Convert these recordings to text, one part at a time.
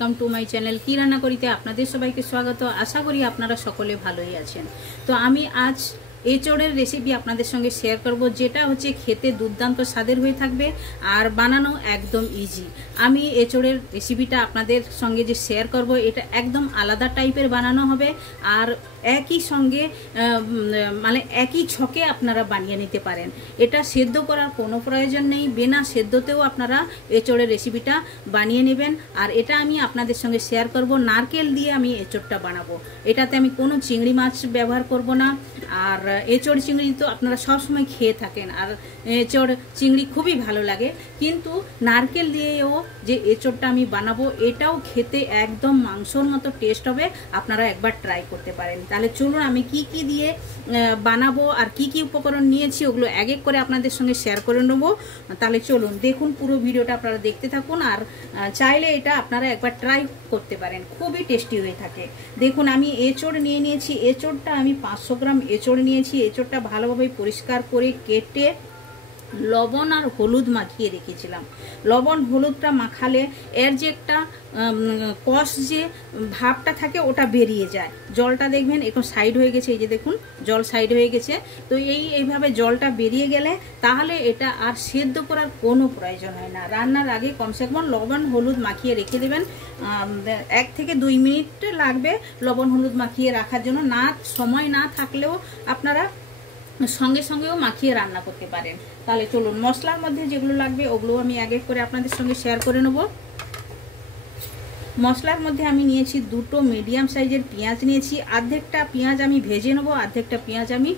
Welcome to my channel কি রান্না করিতে আপনাদের সবাইকে স্বাগত। আশা করি আপনারা সকলে ভালোই আছেন। তো আমি আজ এঁচোড়ের রেসিপি আপনাদের সঙ্গে শেয়ার করব, যেটা হচ্ছে খেতে দুর্দান্ত স্বাদের হয়ে থাকবে আর বানানো একদম ইজি। আমি এঁচোড়ের রেসিপিটা আপনাদের সঙ্গে যে শেয়ার করব এটা একদম আলাদা টাইপের বানানো হবে আর একই সঙ্গে মানে একই ছকে আপনারা বানিয়ে নিতে পারেন। এটা সেদ্ধ করার কোনো প্রয়োজন নেই, বিনা সেদ্ধতেও আপনারা এঁচোড়ের রেসিপিটা বানিয়ে নেবেন। আর এটা আমি আপনাদের সঙ্গে শেয়ার করব নারকেল দিয়ে আমি এঁচোড়টা বানাবো। এটাতে আমি কোনো চিংড়ি মাছ ব্যবহার করব না। আর এঁচোড় চিংড়ি তো আপনারা সবসময় খেয়ে থাকেন আর এঁচোড় চিংড়ি খুবই ভালো লাগে, কিন্তু নারকেল দিয়েও যে এঁচোড়টা আমি বানাবো এটাও খেতে একদম মাংসর মতো টেস্ট হবে। আপনারা একবার ট্রাই করতে পারেন। তাহলে চলুন আমি কি কি দিয়ে বানাবো আর কি কি উপকরণ নিয়েছি ওগুলো এক এক করে আপনাদের সঙ্গে শেয়ার করে নেবো। তাহলে চলুন দেখুন, পুরো ভিডিওটা আপনারা দেখতে থাকুন আর চাইলে এটা আপনারা একবার ট্রাই করতে পারেন, খুবই টেস্টি হয়ে থাকে। দেখুন আমি এঁচোড় নিয়ে নিয়েছি। এঁচোড়টা আমি 500 গ্রাম এঁচোড় নিয়েছি। এঁচোড়টা ভালোভাবে পরিষ্কার করে কেটে লবণ আর হলুদ মাখিয়ে রেখেছিলাম। লবণ হলুদটা মাখালে এর যে একটা কষ যে ভাবটা থাকে ওটা বেরিয়ে যায়। জলটা দেখবেন এখন সাইড হয়ে গেছে, এই যে দেখুন জল সাইড হয়ে গেছে। তো এইভাবে জলটা বেরিয়ে গেলে তাহলে এটা আর সেদ্ধ করার কোনো প্রয়োজন হয় না। রান্নার আগে কমসে কম লবণ হলুদ মাখিয়ে রেখে দেবেন। 1 থেকে 2 মিনিট লাগবে লবণ হলুদ মাখিয়ে রাখার জন্য। না সময় না থাকলেও আপনারা সঙ্গে সঙ্গেও মাখিয়ে রান্না করতে পারেন। তাহলে চলুন মশলার মধ্যে যেগুলো লাগবে ওগুলো আমি আগে করে আপনাদের সঙ্গে শেয়ার করে নেব। মশলার মধ্যে আমি নিয়েছি 2টো মিডিয়াম সাইজের পেঁয়াজ নিয়েছি। অর্ধেকটা পেঁয়াজ আমি ভেজে নেবো, অর্ধেকটা পেঁয়াজ আমি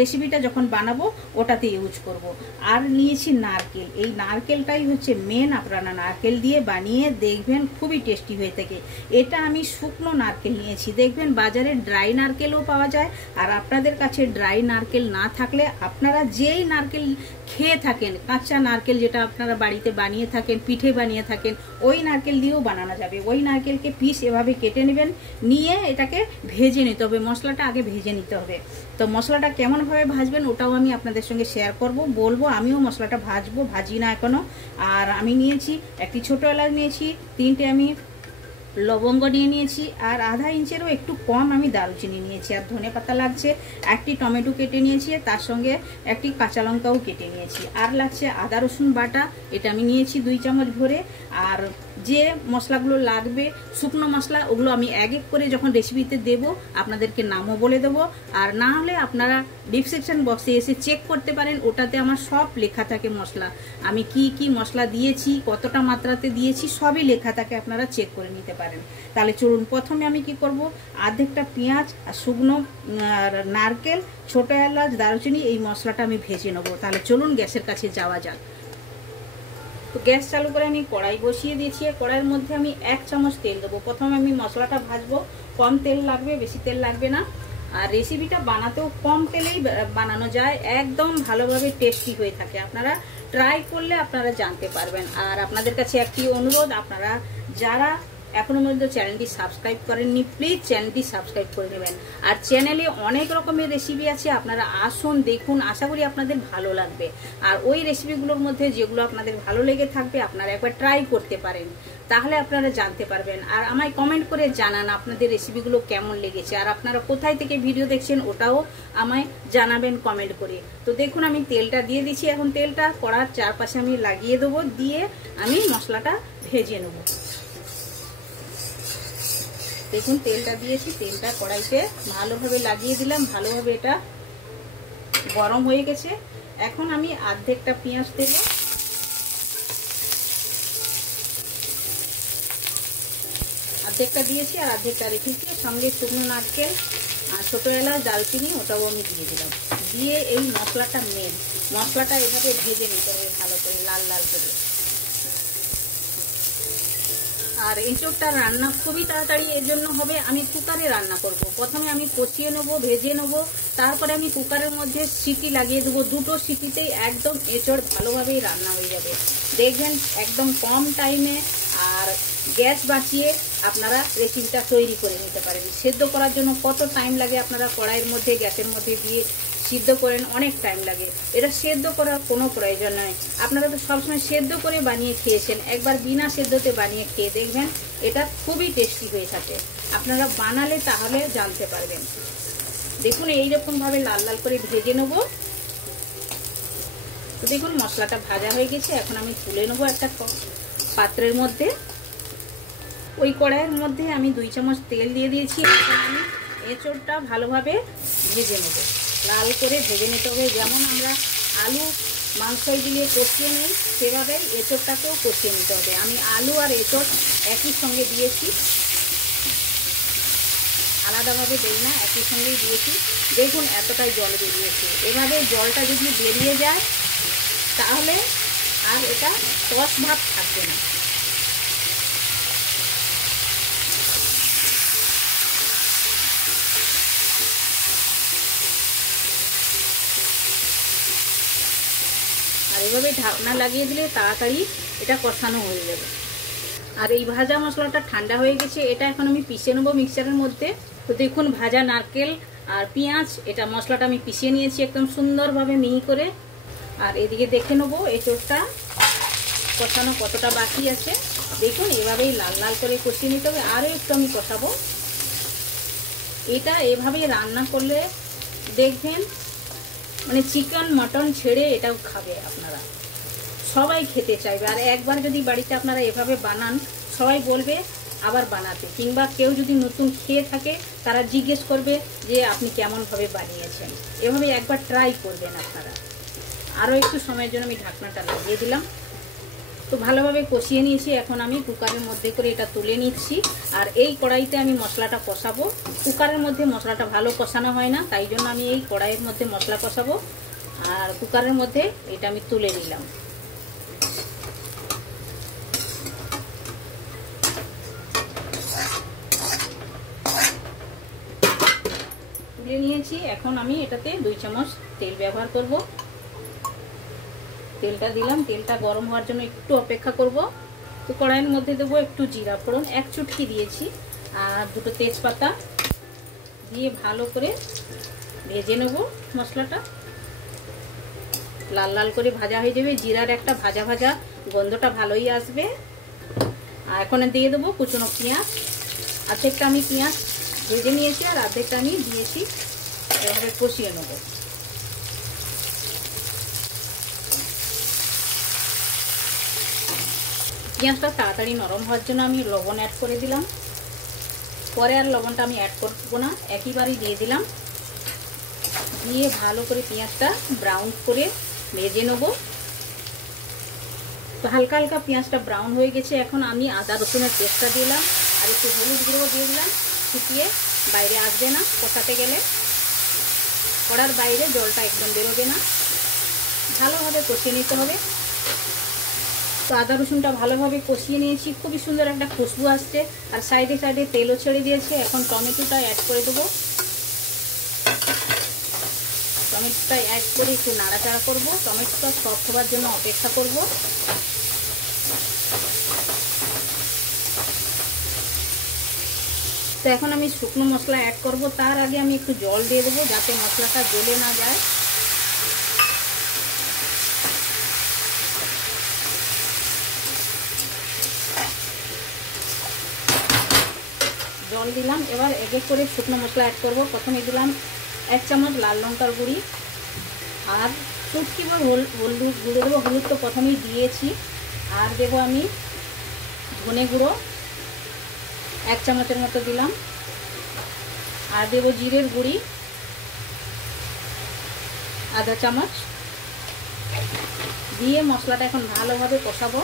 রেসিপিটা যখন বানাবো ওটাতে ইউজ করব। আর নিয়েছি নারকেল। এই নারকেলটাই হচ্ছে মেন। আপনারা নারকেল দিয়ে বানিয়ে দেখবেন খুবই টেস্টি হয়ে থাকে। এটা আমি শুকনো নারকেল নিয়েছি। দেখবেন বাজারে ড্রাই নারকেলও পাওয়া যায়। আর আপনাদের কাছে ড্রাই নারকেল না থাকলে আপনারা যেই নারকেল খেয়ে থাকেন, কাঁচা নারকেল যেটা আপনারা বাড়িতে বানিয়ে থাকেন, পিঠে বানিয়ে থাকেন, ওই নারকেল দিয়েও বানানো যাবে। ওই নারকেলকে পিস এভাবে কেটে নেবেন, নিয়ে এটাকে ভেজে নিতে হবে। মশলাটা আগে ভেজে নিতে হবে। তো মশলাটা কেমনভাবে ভাজবেন ওটাও আমি আপনাদের সঙ্গে শেয়ার করব, বলবো। আমিও মশলাটা ভাজবো, ভাজি না এখনো। আর আমি নিয়েছি একটি ছোটো এলাচ নিয়েছি, 3টে আমি লবঙ্গ নিয়ে নিয়েছি, আর আধা ইঞ্চেরও একটু কম আমি দারুচিনি নিয়েছি। আর ধনে পাতা লাগছে, একটি টমেটো কেটে নিয়েছি, তার সঙ্গে একটি কাঁচা লঙ্কাও কেটে নিয়েছি। আর লাগছে আদা রসুন বাটা, এটা আমি নিয়েছি 2 চামচ ভরে। আর যে মশলাগুলো লাগবে শুকনো মশলা ওগুলো আমি এক এক করে যখন রেসিপিতে দেব আপনাদেরকে নামও বলে দেবো। আর না হলে আপনারা ডিসক্রিপশন বক্সে এসে চেক করতে পারেন, ওটাতে আমার সব লেখা থাকে মশলা। আমি কি কি মশলা দিয়েছি, কতটা মাত্রাতে দিয়েছি সবই লেখা থাকে, আপনারা চেক করে নিতে পারেন। তাহলে চলুন প্রথমে আমি কি করব, অর্ধেকটা পেঁয়াজ আর শুকনো নারকেল, ছোটো এলাচ, দারুচিনি এই মশলাটা আমি ভেজে নেবো। তাহলে চলুন গ্যাসের কাছে যাওয়া যাক। তো গ্যাস চালু করে আমি কড়াই বসিয়ে দিয়েছি। কড়াইয়ের মধ্যে আমি 1 চামচ তেল দেবো। প্রথমে আমি মশলাটা ভাজবো। কম তেল লাগবে, বেশি তেল লাগবে না। আর রেসিপিটা বানাতেও কম তেলেই বানানো যায়, একদম ভালোভাবে টেস্টি হয়ে থাকে। আপনারা ট্রাই করলে আপনারা জানতে পারবেন। আর আপনাদের কাছে একটি অনুরোধ, আপনারা যারা এখনো পর্যন্ত চ্যানেলটি সাবস্ক্রাইব করেননি প্লিজ চ্যানেলটি সাবস্ক্রাইব করে নেবেন। আর চ্যানেলে অনেক রকমের রেসিপি আছে, আপনারা আসুন দেখুন, আশা করি আপনাদের ভালো লাগবে। আর ওই রেসিপিগুলোর মধ্যে যেগুলো আপনাদের ভালো লেগে থাকবে আপনারা একবার ট্রাই করতে পারেন, তাহলে আপনারা জানতে পারবেন। আর আমায় কমেন্ট করে জানান আপনাদের রেসিপিগুলো কেমন লেগেছে, আর আপনারা কোথায় থেকে ভিডিও দেখছেন ওটাও আমায় জানাবেন কমেন্ট করে। তো দেখুন আমি তেলটা দিয়ে দিচ্ছি। এখন তেলটা কড়ার চারপাশে আমি লাগিয়ে দেবো, দিয়ে আমি মশলাটা ভেজে নেবো। দেখুন তেলটা দিয়েছি, তেলটা কড়াইতে ভালোভাবে লাগিয়ে দিলাম, ভালোভাবে এটা গরম হয়ে গেছে। এখন আমি অর্ধেকটা পেঁয়াজ দেব, অর্ধেকটা দিয়েছি আর অর্ধেকটা রেখেছি। সঙ্গে শুকনো নারকেল আর ছোটো এলাচ, দারুচিনি ওটাও আমি দিয়ে দিলাম। দিয়ে এই মশলাটা মেন, মশলাটা এভাবে ভেজে নিতে হবে ভালো করে, লাল লাল করে। আর এঁচোড়টা রান্না খুবই তাড়াতাড়ি এর জন্য হবে, আমি কুকারে রান্না করব। প্রথমে আমি কষিয়ে নেবো, ভেজে নেবো, তারপরে আমি কুকারের মধ্যে সিটি লাগিয়ে দেবো। 2টো সিটিতেই একদম এঁচোড় ভালোভাবেই রান্না হয়ে যাবে। দেখবেন একদম কম টাইমে আর গ্যাস বাঁচিয়ে আপনারা রেসিপিটা তৈরি করে নিতে পারেন। সেদ্ধ করার জন্য কত টাইম লাগে আপনারা কড়াইয়ের মধ্যে গ্যাসের মধ্যে দিয়ে সিদ্ধ করেন, অনেক টাইম লাগে। এটা সেদ্ধ করার কোনো প্রয়োজন নয়। আপনারা তো সবসময় সেদ্ধ করে বানিয়ে খেয়েছেন, একবার বিনা সেদ্ধতে বানিয়ে খেয়ে দেখবেন, এটা খুবই টেস্টি হয়ে থাকে। আপনারা বানালে তাহলে জানতে পারবেন। দেখুন এইরকমভাবে লাল লাল করে ভেজে নেব। তো দেখুন মশলাটা ভাজা হয়ে গেছে, এখন আমি তুলে নেবো একটা পাত্রের মধ্যে। ওই কড়াইয়ের মধ্যে আমি 2 চামচ তেল দিয়ে দিয়েছি। এখন আমি এঁচোড়টা ভালোভাবে ভেজে নেব, লাল করে ভেজে নিতে হবে। যেমন আমরা আলু মাংস দিয়ে কষিয়ে নিই, সেভাবেই এঁচোড়টাকেও কষিয়ে নিতে হবে। আমি আলু আর এঁচোড় একই সঙ্গে দিয়েছি, আলাদাভাবে দেই না, একই সঙ্গেই দিয়েছি। দেখুন এতটাই জল বেরিয়েছে। এভাবে জলটা যদি বেরিয়ে যায় তাহলে আর এটা টস ভাব থাকবে না। আর এভাবে ঢাকনা লাগিয়ে দিলে তাড়াতাড়ি এটা কষানো হয়ে যাবে। আর এই ভাজা মশলাটা ঠান্ডা হয়ে গেছে, এটা এখন আমি পিষে নেবো মিক্সারের মধ্যে। তো দেখুন ভাজা নারকেল আর পেঁয়াজ, এটা মশলাটা আমি পিষিয়ে নিয়েছি একদম সুন্দরভাবে মিহি করে। আর এদিকে দেখে নেবো এঁচোড়টা কষানো কতটা বাকি আছে। দেখুন এভাবেই লাল লাল করে কষিয়ে নিতে হবে, আরও একটু আমি কষাবো। এটা এভাবেই রান্না করলে দেখবেন মানে চিকেন মটন ছেড়ে এটাও খাবে আপনারা, সবাই খেতে চাইবে। আর একবার যদি বাড়িতে আপনারা এভাবে বানান, সবাই বলবে আবার বানাতে, কিংবা কেউ যদি নতুন খেয়ে থাকে তারা জিজ্ঞেস করবে যে আপনি কেমনভাবে বানিয়েছেন। এভাবে একবার ট্রাই করবেন আপনারা। আরও একটু সময়ের জন্য আমি ঢাকনাটা লাগিয়ে দিলাম। তো ভালোভাবে কষিয়ে নিয়েছি, এখন আমি কুকারের মধ্যে করে এটা তুলে নিচ্ছি। আর এই কড়াইতে আমি মশলাটা কষাবো। কুকারের মধ্যে মশলাটা ভালো কষানো হয় না, তাই জন্য আমি এই কড়াইয়ের মধ্যে মশলা কষাবো। আর কুকারের মধ্যে এটা আমি তুলে নিলাম। তুলে নিয়েছি, এখন আমি এটাতে 2 চামচ তেল ব্যবহার করব। তেলটা দিলাম, তেলটা গরম হওয়ার জন্য একটু অপেক্ষা করব। তো কড়াইয়ের মধ্যে দেবো একটু জিরা ফোড়ন, 1 চুটকি দিয়েছি, আর 2টো তেজপাতা দিয়ে ভালো করে ভেজে নেব। মশলাটা লাল লাল করে ভাজা হয়ে যাবে, জিরার একটা ভাজা ভাজা গন্ধটা ভালোই আসবে। আর এখন দিয়ে দেবো কুচনো পেঁয়াজ। অর্ধেকটা আমি পেঁয়াজ ভেজে নিয়েছি আর অর্ধেকটা আমি দিয়েছি, এভাবে কষিয়ে নেব। পেঁয়াজটা তাড়াতাড়ি নরম হওয়ার জন্য আমি লবণ অ্যাড করে দিলাম। পরে আর লবণটা আমি অ্যাড করবো না, একইবারেই দিয়ে দিলাম। দিয়ে ভালো করে পেঁয়াজটা ব্রাউন করে ভেজে নেব। তো হালকা হালকা পেঁয়াজটা ব্রাউন হয়ে গেছে, এখন আমি আদা রসুনের পেস্টটা দিলাম আর একটু হলুদ গুঁড়ো দিয়ে দিলাম। ফুটিয়ে বাইরে আসবে না, কষাতে গেলে কড়ার বাইরে জলটা একদম বেরোবে না। ভালোভাবে কষিয়ে নিতে হবে। তো আদা রসুনটা ভালোভাবে কষিয়ে নিয়েছি, খুবই সুন্দর একটা খুশবু আসছে, আর সাইডে সাইডে তেলও ছেড়ে দিয়েছে। এখন টমেটোটা অ্যাড করে দেবো। টমেটোটা অ্যাড করে একটু নাড়াচাড়া করবো। টমেটোটা সফট হওয়ার জন্য অপেক্ষা করব। তো এখন আমি শুকনো মশলা অ্যাড করব, তার আগে আমি একটু জল দিয়ে দেবো যাতে মশলাটা গলে না যায়। জল দিলাম, এবার এক এক করে শুকনো মশলা অ্যাড করব। প্রথমে দিলাম 1 চামচ লাল লঙ্কার গুঁড়ি, আর চুটকি হলুদ গুঁড়ো দেবো। হলুদ তো প্রথমেই দিয়েছি। আর দেবো আমি ধনে গুঁড়ো 1 চামচের মতো দিলাম। আর দেবো জিরের গুঁড়ি আধা চামচ দিয়ে মশলাটা এখন ভালোভাবে কষাবো।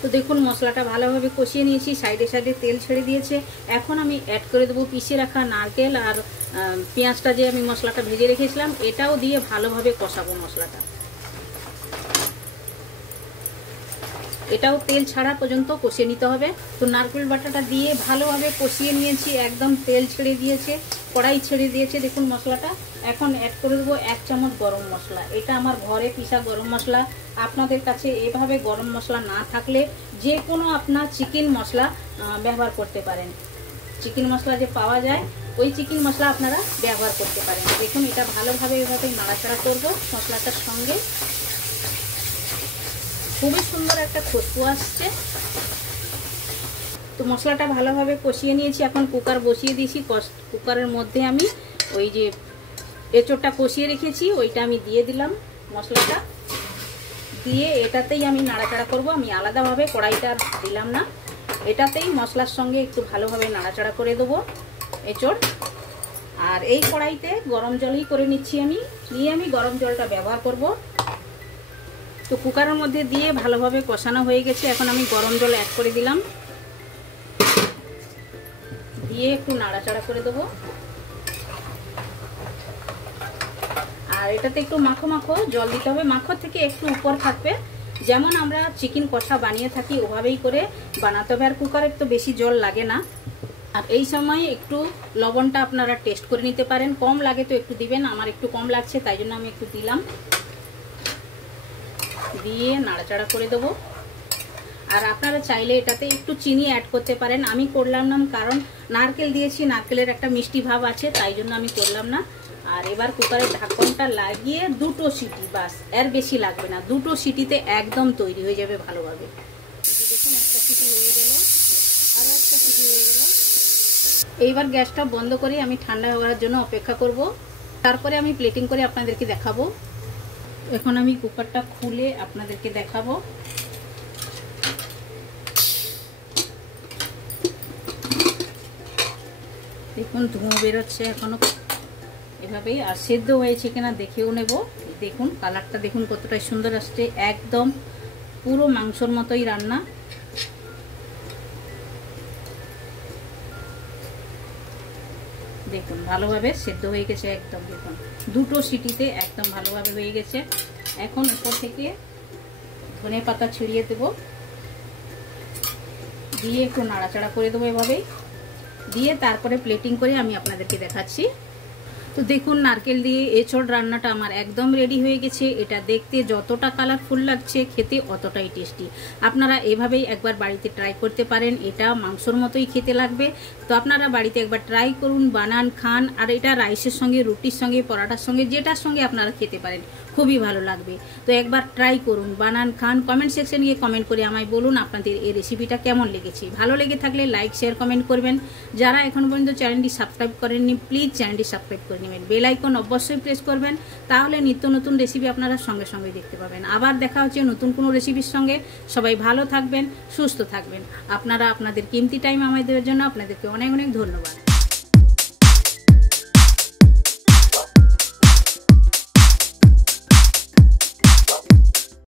তো দেখুন মশলাটা ভালোভাবে কষিয়ে নিয়েছি, সাইডে সাইডে তেল ছেড়ে দিয়েছে। এখন আমি অ্যাড করে দেবো পিষে রাখা নারকেল আর পেঁয়াজটা যে আমি মশলাটা ভেজে রেখেছিলাম, এটাও দিয়ে ভালোভাবে কষাবো মশলাটা। এটাও তেল ছাড়া পর্যন্ত কষিয়ে নিতে হবে। তো নারকেল বাটাটা দিয়ে ভালোভাবে কষিয়ে নিয়েছি, একদম তেল ছেড়ে দিয়েছে, কড়াই ছেড়ে দিয়েছে। দেখুন মশলাটা। এখন অ্যাড করে দেবো 1 চামচ গরম মশলা। এটা আমার ঘরে পিসা গরম মশলা। আপনাদের কাছে এভাবে গরম মশলা না থাকলে যে কোনো আপনার চিকেন মশলা ব্যবহার করতে পারেন। চিকেন মশলা যে পাওয়া যায় ওই চিকেন মশলা আপনারা ব্যবহার করতে পারেন। দেখুন এটা ভালোভাবে এভাবে নাড়াচাড়া করব মশলাটার সঙ্গে। খুবই সুন্দর একটা খুশবু আসছে। তো মশলাটা ভালোভাবে কষিয়ে নিয়েছি, এখন কুকার বসিয়ে দিয়েছি। কুকারের মধ্যে আমি ওই যে এঁচোড়টা কষিয়ে রেখেছি ওইটা আমি দিয়ে দিলাম, মশলাটা দিয়ে এটাতেই আমি নাড়াচাড়া করব। আমি আলাদাভাবে কড়াইটা দিলাম না, এটাতেই মশলার সঙ্গে একটু ভালোভাবে নাড়াচাড়া করে দেবো এঁচোড়। আর এই কড়াইতে গরম জলই করে নিচ্ছি আমি, নিয়ে আমি গরম জলটা ব্যবহার করব। তো কুকারের মধ্যে দিয়ে ভালোভাবে কষানো হয়ে গেছে, এখন আমি গরম জল অ্যাড করে দিলাম, দিয়ে একটু নাড়াচাড়া করে দেবো। আর এটাতে একটু মাখো মাখো জল দিতে হবে, মাখো থেকে একটু উপর থাকবে, যেমন আমরা চিকেন কষা বানিয়ে থাকি ওভাবেই করে বানাতে হবে। আর কুকারের তো বেশি জল লাগে না। আর এই সময় একটু লবণটা আপনারা টেস্ট করে নিতে পারেন, কম লাগে তো একটু দিবেন। আমার একটু কম লাগছে তাই জন্য আমি একটু দিলাম, দিয়ে নাড়াচাড়া করে দেবো। আর আপনারা চাইলে এটাতে একটু চিনি অ্যাড করতে পারেন, আমি করলাম না কারণ নারকেল দিয়েছি, নারকেলের একটা মিষ্টি ভাব আছে তাই জন্য আমি করলাম না। আর এবার কুকারের ঢাকনটা লাগিয়ে 2টো সিটি, বাস এর বেশি লাগবে না, 2টো সিটিতে একদম তৈরি হয়ে যাবে ভালোভাবে। দেখুন একটা সিটি হয়ে গেল, আরও একটা সিটি হয়ে গেল। এইবার গ্যাসটা বন্ধ করে আমি ঠান্ডা হওয়ার জন্য অপেক্ষা করব, তারপরে আমি প্লেটিং করে আপনাদেরকে দেখাবো। এখন আমি কুকারটা খুলে আপনাদেরকে দেখাবো। দেখুন ধোঁয়া বেরোচ্ছে এখনো এভাবেই, আর সেদ্ধ হয়েছে কিনা দেখেও নেব। দেখুন কালারটা দেখুন কতটা সুন্দর আসছে, একদম পুরো মাংসর মতোই রান্না। দেখুন ভালোভাবে সেদ্ধ হয়ে গেছে একদম, দেখুন 2টো সিটিতে একদম ভালোভাবে হয়ে গেছে। এখন উপর থেকে ধনে পাতা ছড়িয়ে দেব, দিয়ে একটু নাড়াচাড়া করে দেবো এভাবেই, দিয়ে তারপরে প্লেটিং করে আমি আপনাদেরকে দেখাচ্ছি। তো দেখুন নারকেল দিয়ে এঁচোড় রান্নাটা আমার একদম রেডি হয়ে গেছে। এটা দেখতে যতটা কালারফুল লাগছে খেতে অতটাই টেস্টি। আপনারা এভাবেই একবার বাড়িতে ট্রাই করতে পারেন, এটা মাংসর মতোই খেতে লাগবে। তো আপনারা বাড়িতে একবার ট্রাই করুন, বানান, খান। আর এটা রাইসের সঙ্গে, রুটির সঙ্গে, পরোটার সঙ্গে, যেটার সঙ্গে আপনারা খেতে পারেন, খুবই ভালো লাগবে। তো একবার ট্রাই করুন, বানান, খান। কমেন্ট সেকশনে গিয়ে কমেন্ট করে আমায় বলুন আপনাদের এই রেসিপিটা কেমন লেগেছে। ভালো লেগে থাকলে লাইক, শেয়ার, কমেন্ট করবেন। যারা এখন পর্যন্ত চ্যানেলটি সাবস্ক্রাইব করেননি প্লিজ চ্যানেলটি সাবস্ক্রাইব করে নেবেন, বেল আইকন অবশ্যই প্রেস করবেন, তাহলে নিত্য নতুন রেসিপি আপনারা সঙ্গে সঙ্গে দেখতে পাবেন। আবার দেখা হচ্ছে নতুন কোনো রেসিপির সঙ্গে। সবাই ভালো থাকবেন, সুস্থ থাকবেন। আপনারা আপনাদের কিমতি টাইম আমাদের জন্য আপনাদেরকে অনেক অনেক ধন্যবাদ।